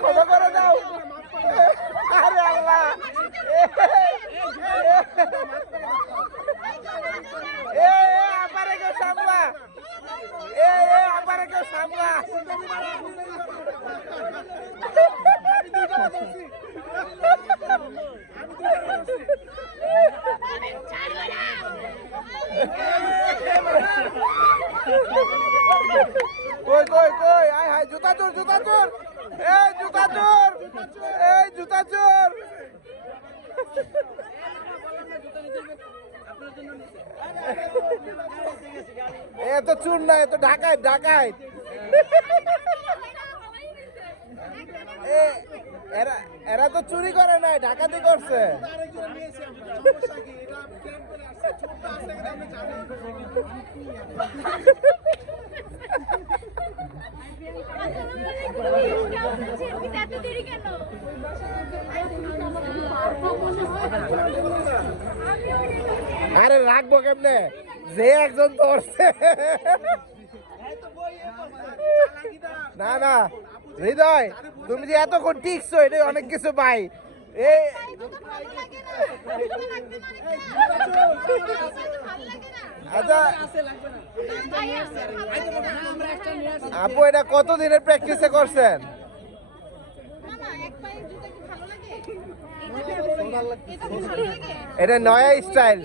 ক্ষমা করে দাও। আরে আল্লাহ, আপারে কেউ সামলা, আপারে কেউ সামলা। কই কই কই, আয় হায়, জুতা চোর, জুতা চোর, এই জুতা চোর, এই জুতা চোর। এ তো চুর না, এ তো ঢাকায়, ঢাকায়। এরা তো চুরি করে নাই, ডাকাতি করছে। আরে রাখবো কেমনে, যে একজন ধরছে। না না হৃদয়, তুমি যে এতক্ষণ টিকছো এটাই অনেক কিছু ভাই। আচ্ছা আপু, এটা কতদিনের প্র্যাকটিসে করছেন? এটা নয়া স্টাইল।